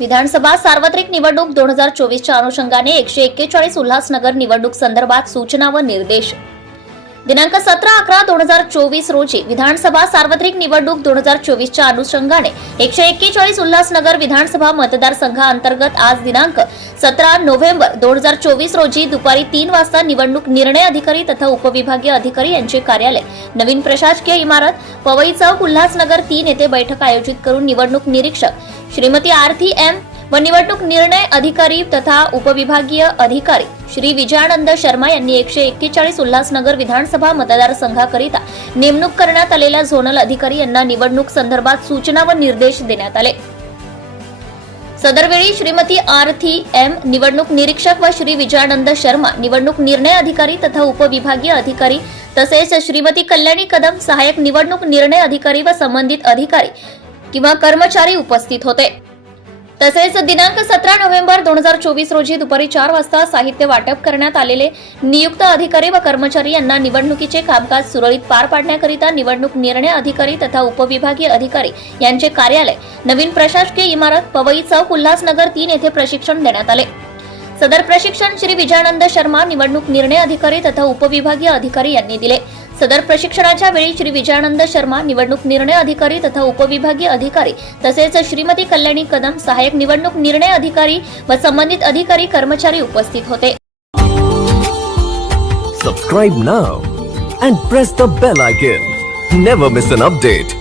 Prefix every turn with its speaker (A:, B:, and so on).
A: विधानसभा सार्वत्रिक निवडणूक दोन हजार चोवीसच्या अनुषंगाने एकशे एक्केचाळीस उल्हासनगर निवडणूक संदर्भात सूचना व निर्देश. दिनांक सतरा अकरा दोन हजार चोवीस रोजी विधानसभा सार्वत्रिक निवडणूक दोन हजार चोवीसच्या अनुषंगाने एकशे एक्केचाळीस उल्हासनगर विधानसभा मतदारसंघाअंतर्गत आज दिनांक सतरा नोव्हेंबर दोन हजार चोवीस रोजी दुपारी तीन वाजता निवडणूक निर्णय अधिकारी तथा उपविभागीय अधिकारी यांचे कार्यालय नवीन प्रशासकीय इमारत पवई चौक उल्हासनगर तीन येथे बैठक आयोजित करून निवडणूक निरीक्षक श्रीमती आरती एम. व निवडणूक निर्णय अधिकारी तथा उपविभागीय अधिकारी श्री विजयानंद शर्मा यांनी एकशे एक्केचाळीस उल्हासनगर विधानसभा मतदारसंघाकरिता नेमणूक करण्यात आलेल्या झोनल अधिकारी यांना निवडणूक संदर्भात सूचना व निर्देश देण्यात आले. सदरवेळी श्रीमती आरथी एम. निवडणूक निरीक्षक व श्री विजयानंद शर्मा निवडणूक निर्णय अधिकारी तथा उपविभागीय अधिकारी तसेच श्रीमती कल्याणी कदम सहाय्यक निवडणूक निर्णय अधिकारी व संबंधित अधिकारी किंवा कर्मचारी उपस्थित होते. तसेच दिनांक सतरा नोव्हेंबर दोन हजार चोवीस रोजी दुपारी चार वाजता साहित्य वाटप करण्यात आलेले नियुक्त अधिकारी व कर्मचारी यांना निवडणुकीचे कामकाज सुरळीत पार पाडण्याकरिता निवडणूक निर्णय अधिकारी तथा उपविभागीय अधिकारी यांचे कार्यालय नवीन प्रशासकीय इमारत पवई चौक उल्हासनगर तीन येथे प्रशिक्षण देण्यात आले. सदर प्रशिक्षण श्री विजयानंद शर्मा निवडणूक निर्णय अधिकारी तथा उपविभागीय अधिकारी यांनी दिले. सदर प्रशिक्षणाच्या वेळी श्री विजयानंद शर्मा निवडणूक निर्णय अधिकारी तथा उपविभागीय अधिकारी तसेच श्रीमती कल्याणी कदम सहाय्यक निवडणूक निर्णय अधिकारी व संबंधित अधिकारी कर्मचारी उपस्थित होते.
B: Subscribe now and press the bell icon never miss an update